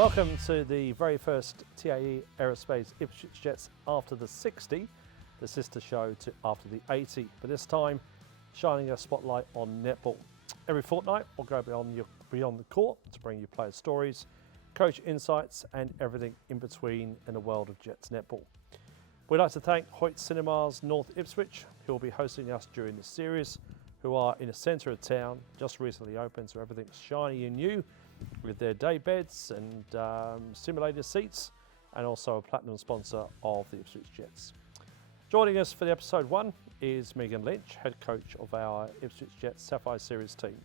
Welcome to the very first TAE Aerospace Ipswich Jets after the 60, the sister show to after the 80, but this time shining a spotlight on netball. Every fortnight we'll go beyond the court to bring you player stories, coach insights and everything in between in the world of Jets netball. We'd like to thank Hoyts Cinemas North Ipswich, who will be hosting us during this series, who are in the centre of town, just recently opened, so everything's shiny and new, with their day beds and simulator seats, and also a platinum sponsor of the Ipswich Jets. Joining us for the episode 1 is Megan Lynch, head coach of our Ipswich Jets Sapphire Series team.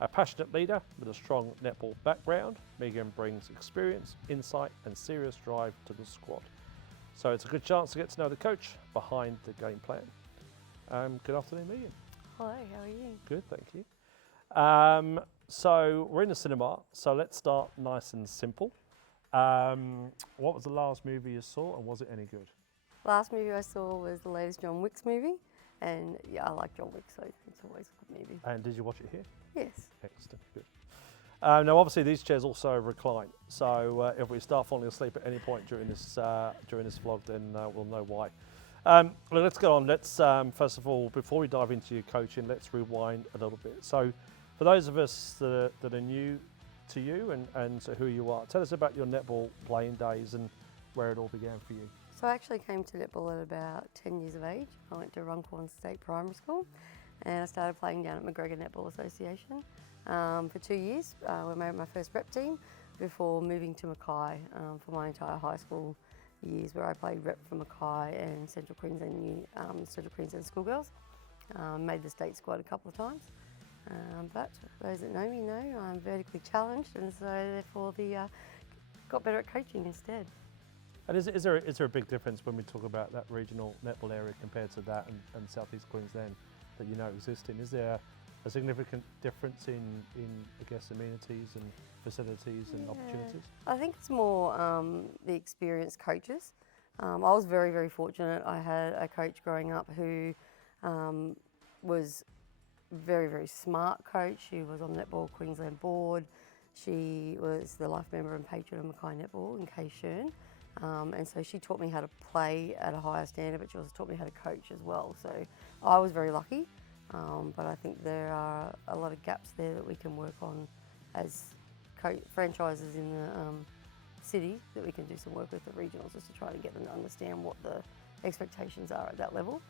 A passionate leader with a strong netball background, Megan brings experience, insight and serious drive to the squad. So it's a good chance to get to know the coach behind the game plan. Good afternoon, Megan. Hello, how are you? Good, thank you. So we're in the cinema, so let's start nice and simple. What was the last movie you saw and was it any good? Last movie I saw was the latest John Wick's movie, and yeah, I like John Wick, so it's always a good movie. And did you watch it here? Yes. Excellent, good. Now obviously these chairs also recline, so if we start falling asleep at any point during this vlog, then we'll know why. Let's get on. Let's first of all, before we dive into your coaching, let's rewind a little bit. So for those of us that are new to you and to who you are, tell us about your netball playing days and where it all began for you. So I actually came to netball at about 10 years of age. I went to Runcorn State Primary School and I started playing down at McGregor Netball Association for 2 years. We made my first rep team before moving to Mackay for my entire high school years, where I played rep for Mackay and Central Queensland Schoolgirls. Made the state squad a couple of times. But those that know me know I'm vertically challenged, and so therefore got better at coaching instead. And is there a big difference when we talk about that regional netball area compared to that and South East Queensland that you know existing? Is there a significant difference in I guess amenities and facilities and opportunities? I think it's more the experienced coaches. I was very, very fortunate. I had a coach growing up who was very, very smart coach. She was on Netball Queensland board. She was the life member and patron of Mackay Netball in Kay Shern. And so she taught me how to play at a higher standard, but she also taught me how to coach as well. So I was very lucky, but I think there are a lot of gaps there that we can work on as franchises in the city, that we can do some work with the regionals just to try to get them to understand what the expectations are at that level.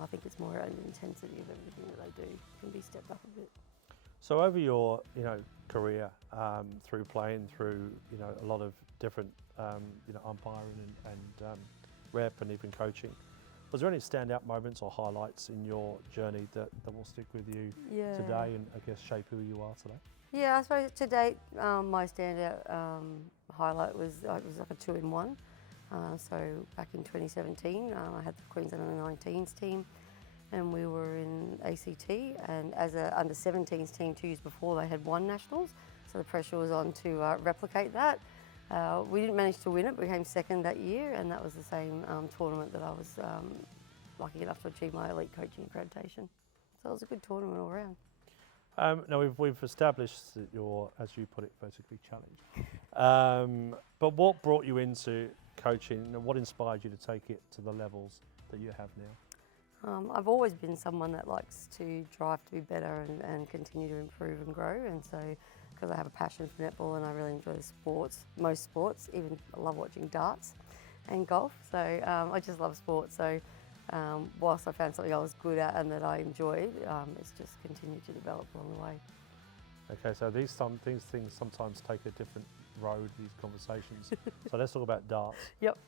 I think it's more around the intensity of everything that they do can be stepped up a bit. So over your career, through playing, through a lot of different umpiring and rep and even coaching, was there any standout moments or highlights in your journey that will stick with you today and I guess shape who you are today? Yeah, I suppose to date my standout highlight was like a 2-in-1. So back in 2017, I had the Queensland Under-19s team, and we were in ACT. And as an Under-17s team 2 years before, they had won nationals, so the pressure was on to replicate that. We didn't manage to win it, but we came second that year, and that was the same tournament that I was lucky enough to achieve my elite coaching accreditation. So it was a good tournament all around. Now we've established that you're, as you put it, vertically challenged. But what brought you into coaching and what inspired you to take it to the levels that you have now? I've always been someone that likes to drive to be better and continue to improve and grow, and so because I have a passion for netball and I really enjoy the sports, most sports, even I love watching darts and golf, so I just love sports. So whilst I found something I was good at and that I enjoyed, it's just continued to develop along the way. Okay, so these things sometimes take a different road, these conversations. So let's talk about darts. Yep.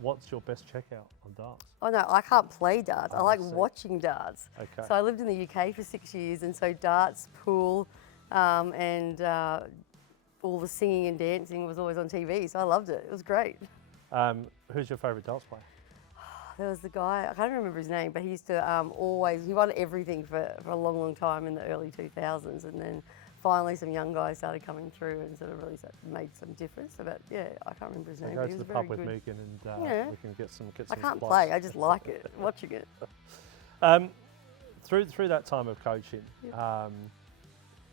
What's your best checkout on darts? Oh no, I can't play darts. I like see. watching darts. Okay. So I lived in the UK for 6 years, and so darts, pool, and all the singing and dancing was always on TV, so I loved it. It was great. Who's your favourite darts player? There was the guy, I can't remember his name, but he used to he won everything for a long, long time in the early 2000s, and then finally some young guys started coming through and sort of really made some difference. But yeah, I can't remember his name. Go but he to was the very pub with good. Megan and we can get some I can't flights. play, I just like it, watching it. Through that time of coaching,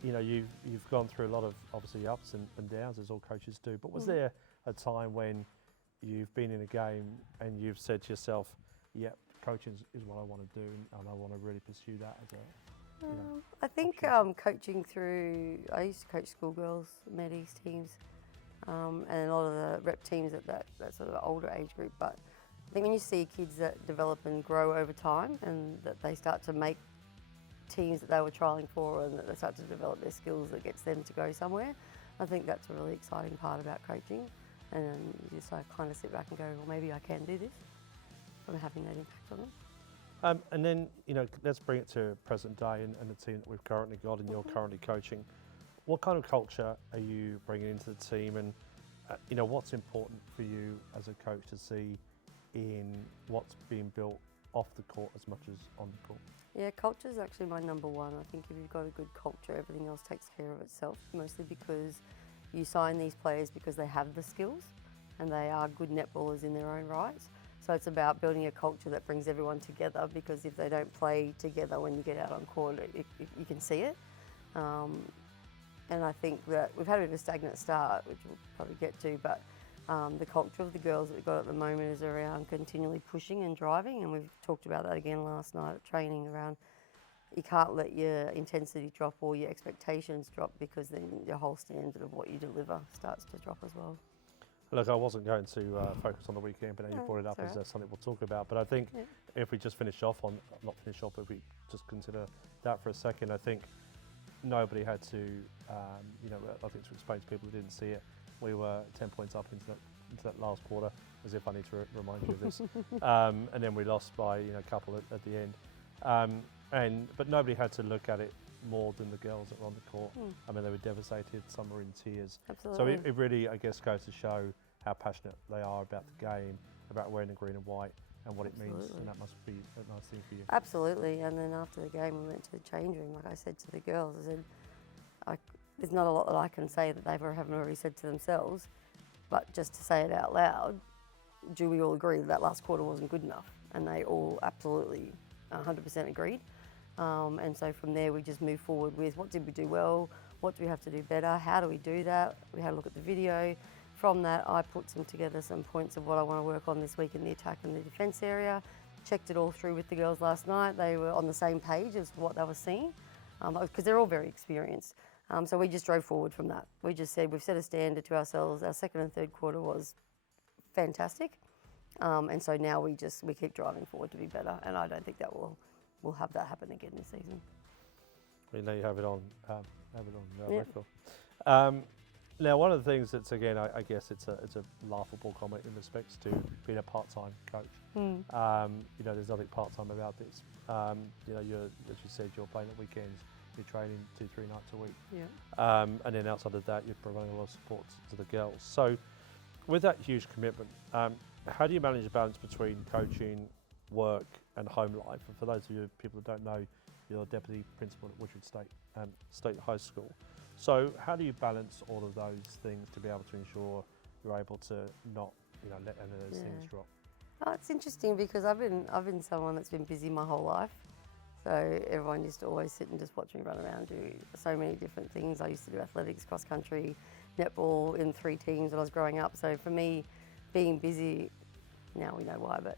you've gone through a lot of obviously ups and downs, as all coaches do. But was Mm. there a time when you've been in a game and you've said to yourself, "Yep, coaching is what I want to do, and I want to really pursue that as a I think opportunity." coaching through, I used to coach schoolgirls, Medis teams, and a lot of the rep teams at that sort of older age group. But I think when you see kids that develop and grow over time and that they start to make teams that they were trialling for and that they start to develop their skills that gets them to go somewhere, I think that's a really exciting part about coaching. And you just kind of sit back and go, well, maybe I can do this from having that impact on them. And then, let's bring it to present day and the team that we've currently got and you're currently coaching. What kind of culture are you bringing into the team, and what's important for you as a coach to see in what's being built off the court as much as on the court? Yeah, culture is actually my number one. I think if you've got a good culture, everything else takes care of itself, mostly because you sign these players because they have the skills and they are good netballers in their own rights. So it's about building a culture that brings everyone together, because if they don't play together when you get out on court, you can see it. And I think that we've had a bit of a stagnant start, which we'll probably get to, but the culture of the girls that we've got at the moment is around continually pushing and driving, and we've talked about that again last night at training around you can't let your intensity drop or your expectations drop, because then your whole standard of what you deliver starts to drop as well. Look, I wasn't going to focus on the weekend, but now you brought it up That's as something we'll talk about. But I think if we just finish off on, not finish off, but if we just consider that for a second, I think nobody had to, I think to explain to people who didn't see it, we were 10 points up into that last quarter, as if I need to remind you of this. And then we lost by a couple at the end. But nobody had to look at it more than the girls that were on the court. I mean, they were devastated, some were in tears. Absolutely. So it really, I guess, goes to show how passionate they are about the game, about wearing the green and white and what it means, and that must be a nice thing for you. Absolutely, and then after the game we went to the change room. Like I said to the girls, I said, there's not a lot that I can say that they haven't already said to themselves, but just to say it out loud, do we all agree that last quarter wasn't good enough? And they all absolutely 100% agreed. And so from there we just moved forward with what did we do well, what do we have to do better, how do we do that? We had a look at the video. From that I put together some points of what I want to work on this week in the attack and the defence area. Checked it all through with the girls last night. They were on the same page as what they were seeing, because they're all very experienced. So we just drove forward from that. We just said we've set a standard to ourselves. Our second and third quarter was fantastic. And so now we keep driving forward to be better, and I don't think that we'll have that happen again this season. Well, now you have it on record. Now, one of the things that's, again, I guess it's a laughable comment in respects to being a part-time coach. There's nothing part-time about this. As you said, you're playing at weekends, you're training 2-3 nights a week. And then outside of that, you're providing a lot of support to the girls. So with that huge commitment, how do you manage the balance between coaching, work and home life? And for those of you people who don't know, you're deputy principal at Woodford State High School. So how do you balance all of those things to be able to ensure you're able to not let any of those things drop? Oh, it's interesting because I've been someone that's been busy my whole life. So everyone used to always sit and just watch me run around, do so many different things. I used to do athletics, cross country, netball in 3 teams when I was growing up. So for me, being busy, now we know why, but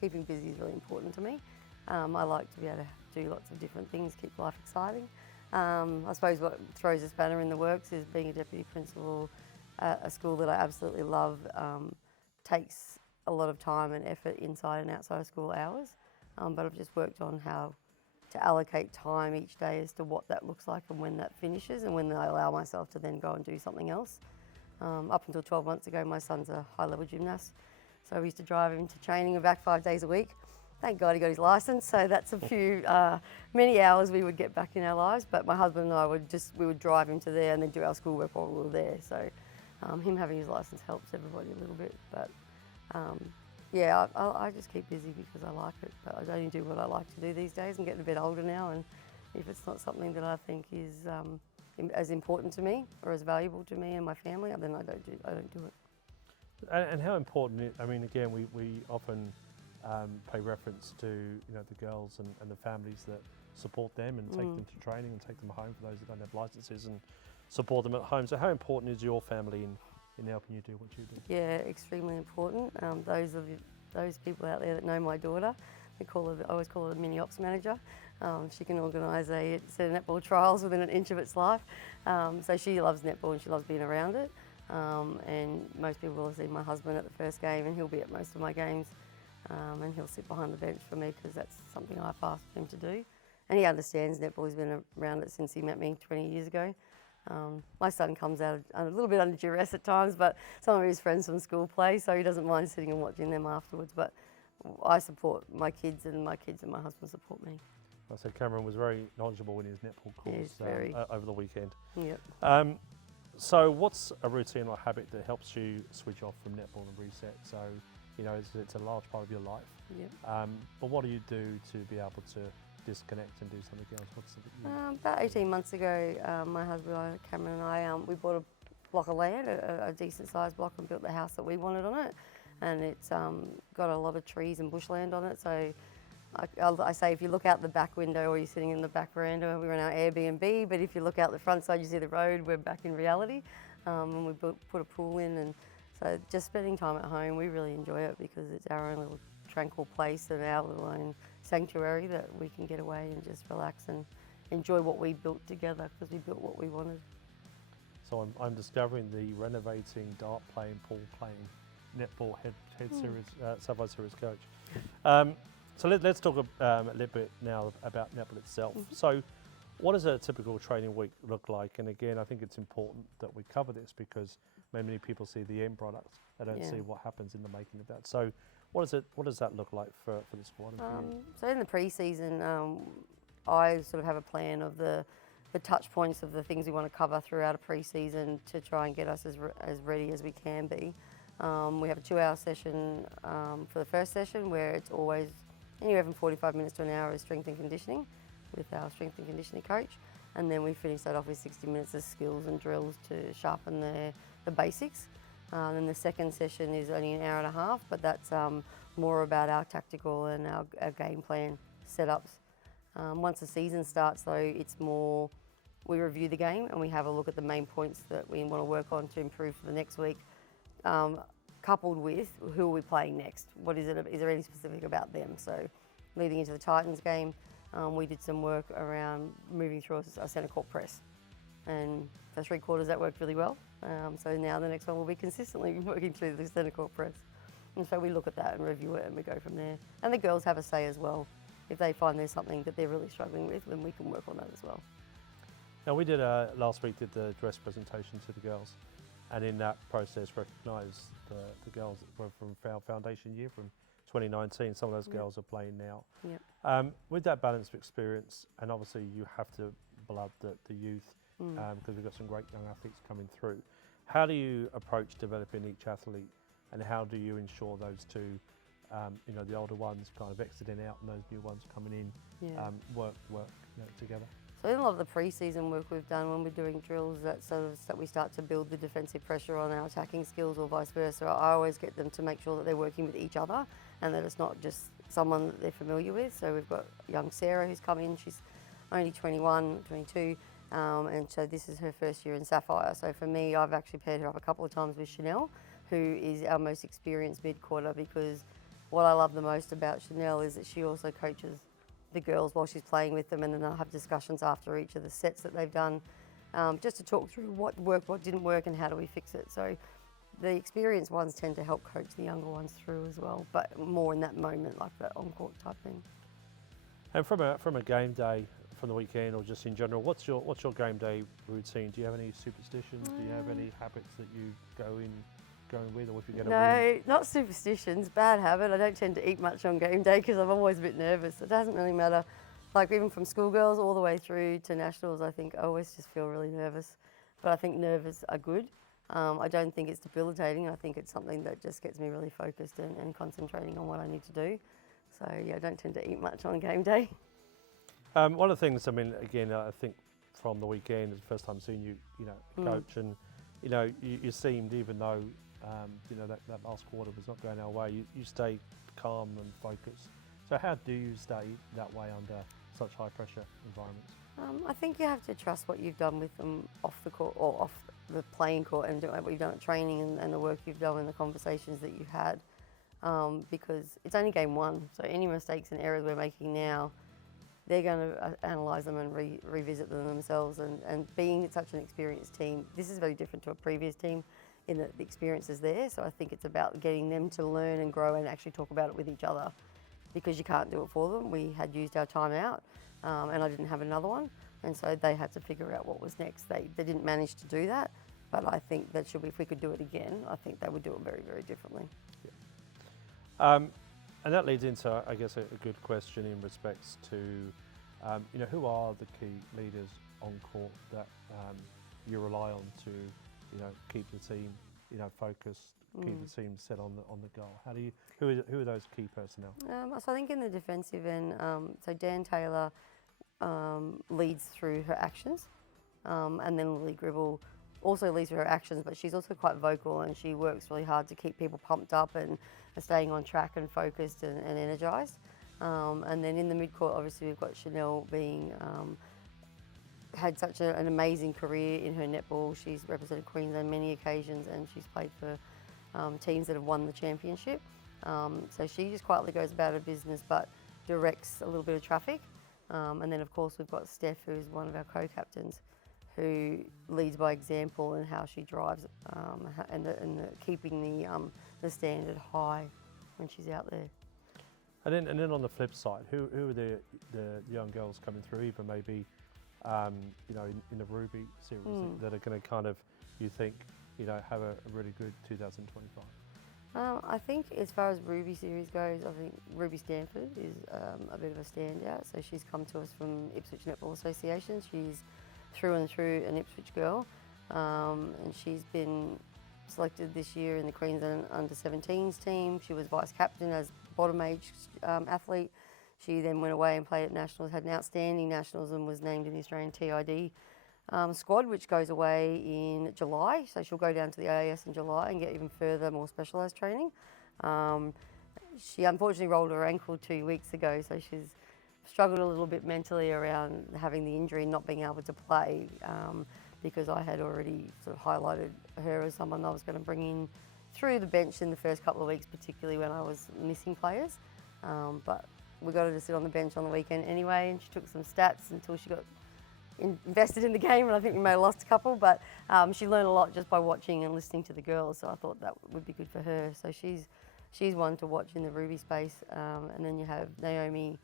keeping busy is really important to me. I like to be able to do lots of different things, keep life exciting. I suppose what throws a spanner in the works is being a deputy principal at a school that I absolutely love. Takes a lot of time and effort inside and outside of school hours, but I've just worked on how to allocate time each day as to what that looks like and when that finishes and when I allow myself to then go and do something else. Up until 12 months ago, my son's a high-level gymnast, so we used to drive him to training and back 5 days a week. Thank God he got his licence, so that's many hours we would get back in our lives. But my husband and I we would drive him to there and then do our schoolwork while we were there. So him having his licence helps everybody a little bit. But I just keep busy because I like it. But I only do what I like to do these days. I'm getting a bit older now, and if it's not something that I think is as important to me or as valuable to me and my family, then I don't do it. And how important? I mean, again, we often pay reference to the girls and the families that support them and take them to training and take them home for those that don't have licenses and support them at home. So how important is your family in helping you do what you do? Yeah, extremely important. Those people out there that know my daughter, I always call her the mini ops manager. She can organise a set of netball trials within an inch of its life. So she loves netball and she loves being around it. And most people will have seen my husband at the first game, and he'll be at most of my games. And he'll sit behind the bench for me because that's something I've asked him to do. And he understands netball. He's been around it since he met me 20 years ago. My son comes out a little bit under duress at times, but some of his friends from school play, so he doesn't mind sitting and watching them afterwards. But I support my kids and my husband support me. I said Cameron was very knowledgeable in his netball course over the weekend. Yep. So what's a routine or habit that helps you switch off from netball and reset? So, it's a large part of your life. Yep. But what do you do to be able to disconnect and do something else? What's something you About 18 months ago, my husband, Cameron and I, we bought a block of land, a decent sized block, and built the house that we wanted on it. And it's got a lot of trees and bushland on it. So I say if you look out the back window or you're sitting in the back veranda, we're in our Airbnb, but if you look out the front side, you see the road, we're back in reality. And we put a pool in, and so just spending time at home, we really enjoy it because it's our own little tranquil place and our little own sanctuary that we can get away and just relax and enjoy what we built together because we built what we wanted. So I'm discovering the renovating, dart playing, pool playing, netball head series, Sub series coach. So let's talk a little bit now about netball itself. So what does a typical training week look like? And again, I think it's important that we cover this because many people see the end product. They don't see what happens in the making of that. So what does that look like for the squad? So in the pre-season, I sort of have a plan of the touch points of the things we want to cover throughout a pre-season to try and get us as ready as we can be. We have a 2-hour session for the first session where it's always anywhere from 45 minutes to an hour is strength and conditioning with our strength and conditioning coach. And then we finish that off with 60 minutes of skills and drills to sharpen the basics. And the second session is only an hour and a half, but that's more about our tactical and our game plan setups. Once the season starts though, it's more, we review the game and we have a look at the main points that we want to work on to improve for the next week. Coupled with who are we playing next? What is it? Is there any specific about them? So, leading into the Titans game, we did some work around moving through a centre court press, and for 3 quarters that worked really well. So now the next one will be consistently working through the centre court press, and so we look at that and review it, and we go from there. And the girls have a say as well. If they find there's something that they're really struggling with, then we can work on that as well. Now we did last week did the dress presentation to the girls. And in that process, recognise the girls that were from our foundation year from 2019. Some of those girls are playing now. Yep. With that balance of experience, and obviously you have to blood the youth because we've got some great young athletes coming through. How do you approach developing each athlete, and how do you ensure those two, the older ones kind of exiting out and those new ones coming in, work together? So in a lot of the pre-season work we've done when we're doing drills, that we start to build the defensive pressure on our attacking skills or vice versa. I always get them to make sure that they're working with each other and that it's not just someone that they're familiar with. So we've got young Sarah who's come in, she's only 21, 22, and so this is her first year in Sapphire. So for me, I've actually paired her up a couple of times with Chanel, who is our most experienced mid-quarter, because what I love the most about Chanel is that she also coaches the girls while she's playing with them, and then they'll have discussions after each of the sets that they've done, just to talk through what worked, what didn't work, and how do we fix it. So the experienced ones tend to help coach the younger ones through as well, but more in that moment, like that on-court type thing. And from a game day, from the weekend or just in general, what's your game day routine? Do you have any superstitions? Do you have any habits that you going with, or if you get a win? No, not superstitions, bad habit. I don't tend to eat much on game day because I'm always a bit nervous. It doesn't really matter. Like even from schoolgirls all the way through to nationals, I think I always just feel really nervous. But I think nerves are good. I don't think it's debilitating. I think it's something that just gets me really focused and concentrating on what I need to do. So yeah, I don't tend to eat much on game day. One of the things, I mean, again, I think from the weekend, it's the first time seeing you, coach, and you seemed, even though that last quarter was not going our way, you stay calm and focused. So how do you stay that way under such high pressure environments? I think you have to trust what you've done with them off the court or off the playing court, and what you've done at training and the work you've done and the conversations that you've had, because it's only game one. So any mistakes and errors we're making now, they're going to analyse them and revisit them themselves. And being such an experienced team, this is very different to a previous team in that the experience is there. So I think it's about getting them to learn and grow and actually talk about it with each other, because you can't do it for them. We had used our timeout, and I didn't have another one. And so they had to figure out what was next. They didn't manage to do that, but I think that if we could do it again, I think they would do it very, very differently. Yeah. And that leads into, I guess, a good question in respects to, who are the key leaders on court that you rely on to, keep the team, focused, keep the team set on the goal? Who are those key personnel? So I think in the defensive end, so Dan Taylor leads through her actions, and then Lily Gribble also leads through her actions, but she's also quite vocal and she works really hard to keep people pumped up and staying on track and focused and energised. And then in the midcourt, obviously we've got Chanel had such an amazing career in her netball. She's represented Queensland on many occasions and she's played for teams that have won the championship. So she just quietly goes about her business but directs a little bit of traffic. And then of course we've got Steph, who's one of our co-captains, who leads by example in how she drives and keeping the standard high when she's out there. And then on the flip side, who are the young girls coming through, even maybe in the Ruby series that are going to kind of, you think, have a really good 2025? I think as far as Ruby series goes, I think Ruby Stanford is a bit of a standout. So she's come to us from Ipswich Netball Association. She's through and through an Ipswich girl, and she's been selected this year in the Queensland under-17s team. She was vice captain as bottom age athlete. She then went away and played at Nationals, had an outstanding Nationals and was named in the Australian TID squad, which goes away in July. So she'll go down to the AIS in July and get even further, more specialised training. She unfortunately rolled her ankle 2 weeks ago, so she's struggled a little bit mentally around having the injury and not being able to play, because I had already sort of highlighted her as someone I was going to bring in through the bench in the first couple of weeks, particularly when I was missing players. But we got her to sit on the bench on the weekend anyway, and she took some stats until she got invested in the game, and I think we may have lost a couple, but she learned a lot just by watching and listening to the girls, so I thought that would be good for her. So she's one to watch in the Ruby space. And then you have Naomi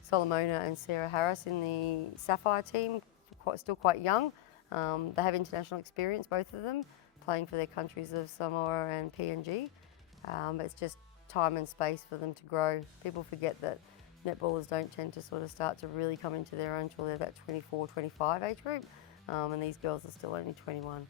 Solomona and Sarah Harris in the Sapphire team, still quite young. They have international experience, both of them, playing for their countries of Samoa and PNG. It's just time and space for them to grow. People forget that netballers don't tend to sort of start to really come into their own until they're that 24, 25 age group. And these girls are still only 21,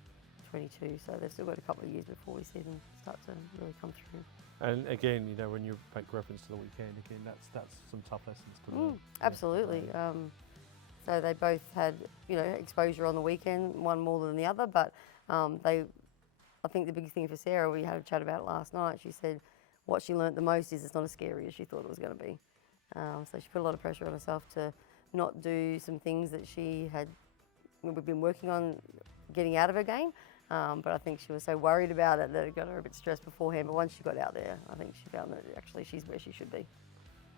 22, so they've still got a couple of years before we see them start to really come through. And again, when you make reference to the weekend, again, that's some tough lessons to learn. Absolutely. So they both had, exposure on the weekend, one more than the other, but I think the big thing for Sarah, we had a chat about it last night, she said what she learnt the most is it's not as scary as she thought it was going to be. So she put a lot of pressure on herself to not do some things that we've been working on getting out of her game. But I think she was so worried about it that it got her a bit stressed beforehand. But once she got out there, I think she found that actually she's where she should be.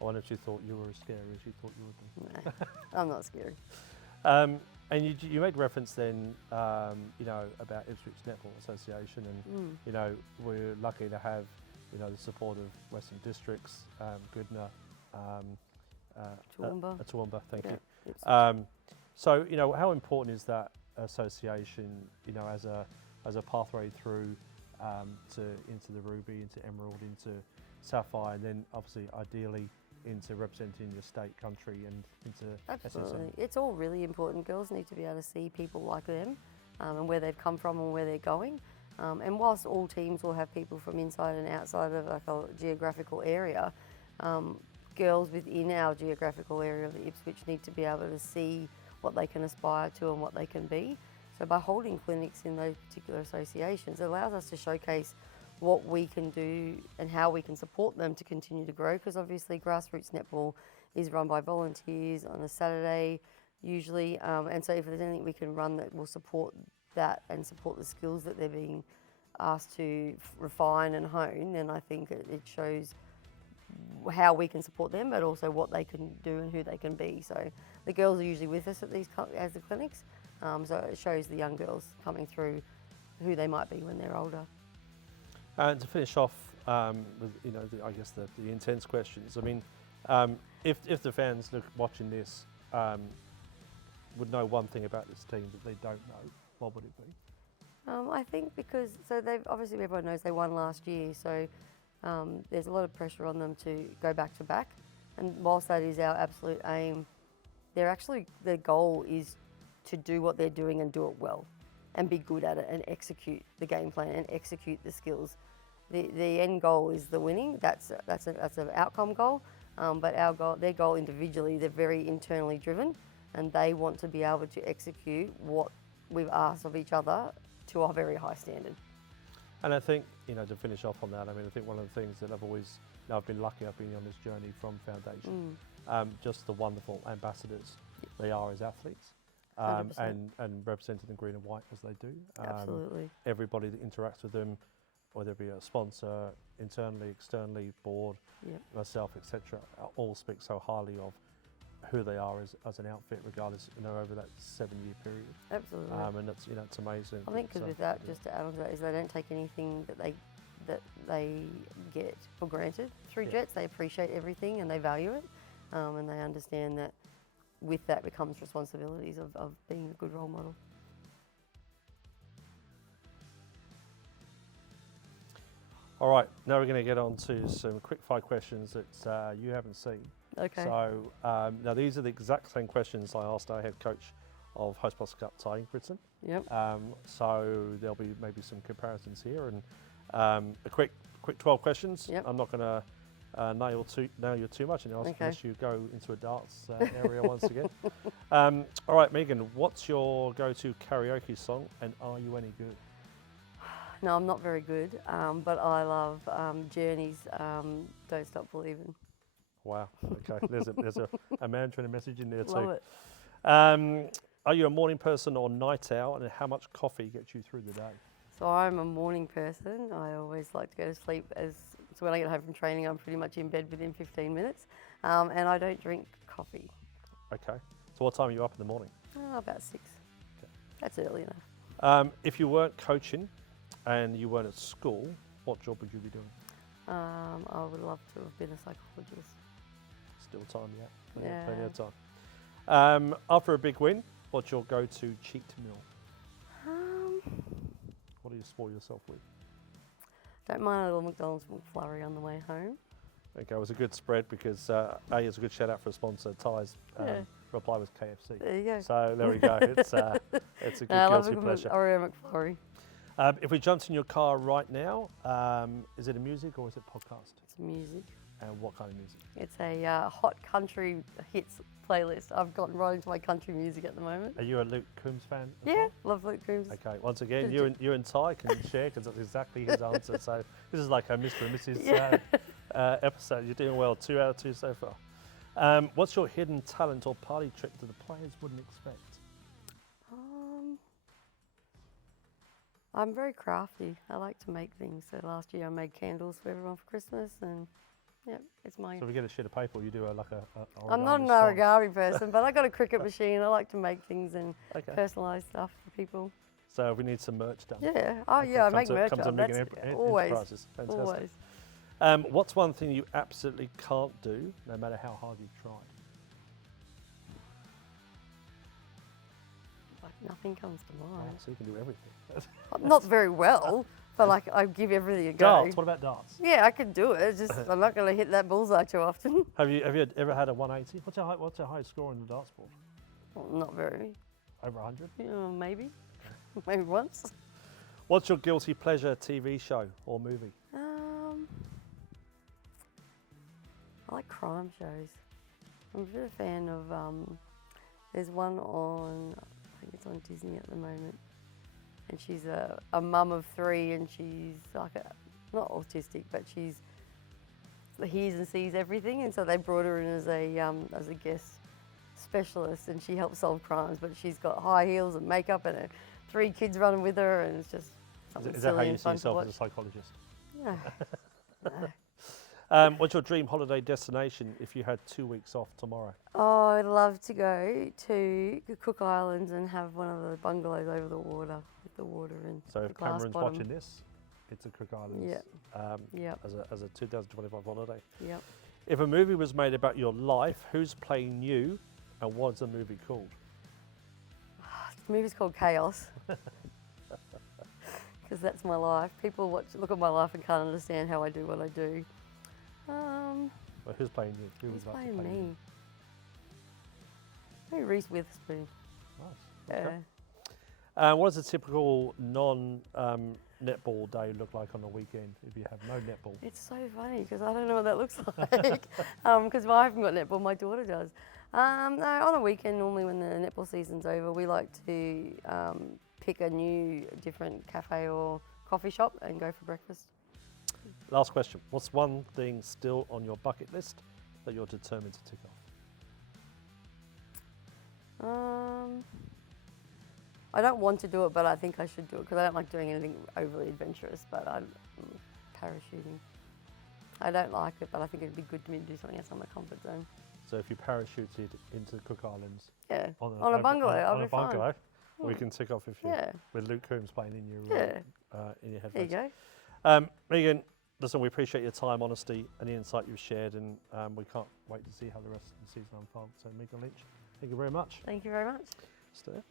I wonder if you thought you were as scary as you thought you would be. Nah, I'm not scary. And you made reference then, about Ipswich Netball Association, and we're lucky to have, the support of Western Districts, Goodna, Toowoomba, thank you. So how important is that association, as a pathway through into the Ruby, into Emerald, into Sapphire, and then obviously ideally into representing your state, country, and into Absolutely. SSM. It's all really important. Girls need to be able to see people like them and where they've come from and where they're going. And whilst all teams will have people from inside and outside of like a geographical area, girls within our geographical area of the Ipswich need to be able to see what they can aspire to and what they can be. So by holding clinics in those particular associations, it allows us to showcase what we can do and how we can support them to continue to grow, because obviously grassroots netball is run by volunteers on a Saturday usually, and so if there's anything we can run that will support that and support the skills that they're being asked to refine and hone, then I think it shows how we can support them, but also what they can do and who they can be. So the girls are usually with us at these as the clinics, so it shows the young girls coming through who they might be when they're older. And to finish off with, I guess the intense questions. I mean, if the fans watching this would know one thing about this team that they don't know, what would it be? I think because they've obviously everyone knows they won last year, so there's a lot of pressure on them to go back to back. And whilst that is our absolute aim, their goal is to do what they're doing and do it well, and be good at it and execute the game plan and execute the skills. The end goal is the winning. That's an outcome goal. But their goal individually, they're very internally driven, and they want to be able to execute what we've asked of each other to a very high standard. And I think, to finish off on that, I think one of the things that I've been lucky, I've been on this journey from foundation, just the wonderful ambassadors they are as athletes, and representing the green and white as they do. Absolutely. Everybody that interacts with them, whether it be a sponsor, internally, externally, board, myself, etc., all speak so highly of who they are as an outfit, regardless, over that 7-year period. Absolutely. And it's it's amazing. I think because with that, just to add on to that, is they don't take anything that they get for granted through Jets. They appreciate everything and they value it, and they understand that with that becomes responsibilities of being a good role model. All right, now we're going to get on to some quick fire questions that you haven't seen. Okay. So now these are the exact same questions I asked our head coach of Hoyts Plus Cup Tying Britain. Yep. So there'll be maybe some comparisons here, and a quick 12 questions. Yep. I'm not going to nail you too much unless you go into a darts area once again. All right, Megan, what's your go-to karaoke song, and are you any good? No, I'm not very good, but I love Journey's Don't Stop Believing. Wow, okay. There's a mantra and a message in there too. Love it. Are you a morning person or night owl, and how much coffee gets you through the day? So I'm a morning person. I always like to go to sleep so when I get home from training, I'm pretty much in bed within 15 minutes, and I don't drink coffee. Okay. So what time are you up in the morning? About 6. Okay. That's early enough. If you weren't coaching and you weren't at school, what job would you be doing? I would love to have been a psychologist. Still time yet. Yeah. Plenty of time. After a big win, what's your go-to cheat meal? What do you spoil yourself with? Don't mind a little McDonald's McFlurry on the way home. Okay, it was a good spread because it's a good shout out for a sponsor. Ty's reply was KFC. There you go. So there we go. It's a good guilty pleasure. Oreo McFlurry. If we jumped in your car right now, is it a music or is it podcast? It's music. And what kind of music? It's a hot country hits playlist. I've gotten right into my country music at the moment. Are you a Luke Coombs fan? Yeah, love Luke Coombs. Okay, once again, you and Ty can share because that's exactly his answer. So this is like a Mr. and Mrs. Episode. You're doing well. 2 out of 2 so far. What's your hidden talent or party trick that the players wouldn't expect? I'm very crafty. I like to make things. So last year I made candles for everyone for Christmas, and it's my. So we get a sheet of paper, or you do I'm not an origami person, but I got a Cricut machine. I like to make things and personalise stuff for people. So we need some merch done. Yeah. Oh yeah, I make merch. Always. Fantastic. Always. What's one thing you absolutely can't do, no matter how hard you've tried? Nothing comes to mind. So you can do everything. Not very well, but I give everything a go. Darts. What about darts? Yeah, I can do it. Just I'm not going to hit that bullseye too often. Have you ever had a 180? What's your highest score in the darts ball? Well, not very. Over 100? Yeah, maybe. Maybe once. What's your guilty pleasure TV show or movie? I like crime shows. I'm a bit of a fan of. There's one on. I think it's on Disney at the moment, and she's a mum of 3, and she's like not autistic, but she hears and sees everything, and so they brought her in as a guest specialist, and she helps solve crimes. But she's got high heels and makeup and 3 kids running with her, and it's just something Is that how silly you and see fun to yourself watch. as a psychologist? No. No. What's your dream holiday destination if you had 2 weeks off tomorrow? Oh, I'd love to go to the Cook Islands and have one of the bungalows over the water, with the water and So the if glass Cameron's bottom. watching this, it's a Cook Islands Yep. as a 2025 holiday. Yep. If a movie was made about your life, who's playing you and what's the movie called? The movie's called Chaos. Because that's my life. People look at my life and can't understand how I do what I do. Well, who's playing you? Who Who's would like to playing play me? you? Maybe Reese Witherspoon. Nice. Yeah. Okay. What does a typical non-netball day look like on the weekend if you have no netball? It's so funny because I don't know what that looks like. Because I haven't got netball, my daughter does. No, on the weekend, normally when the netball season's over, we like to pick a new, different cafe or coffee shop and go for breakfast. Last question. What's one thing still on your bucket list that you're determined to tick off? I don't want to do it, but I think I should do it because I don't like doing anything overly adventurous. But parachuting, I don't like it, but I think it'd be good to me to do something outside my comfort zone. So if you parachuted into the Cook Islands Yeah, on a bungalow, on I'll a be fine. bungalow, we can tick off if you Yeah, with Luke Coombs playing in your yeah. in your There you headphones. go. Megan, listen, we appreciate your time, honesty, and the insight you've shared, and we can't wait to see how the rest of the season unfolds. So, Megan Lynch, thank you very much. Thank you very much. Stay there.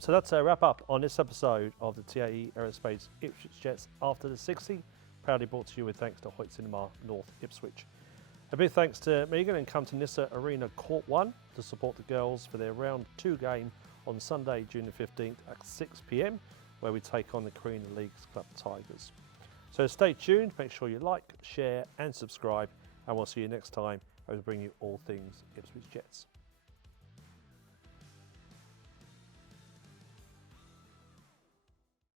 So that's a wrap up on this episode of the TAE Aerospace Ipswich Jets After the 60, proudly brought to you with thanks to Hoyts Cinema North Ipswich. A big thanks to Megan and come to Nissa Arena Court 1 to support the girls for their round 2 game on Sunday, June the 15th at 6 p.m, where we take on the Queen Leagues Club Tigers. So stay tuned, make sure you like, share and subscribe, and we'll see you next time as we bring you all things Ipswich Jets.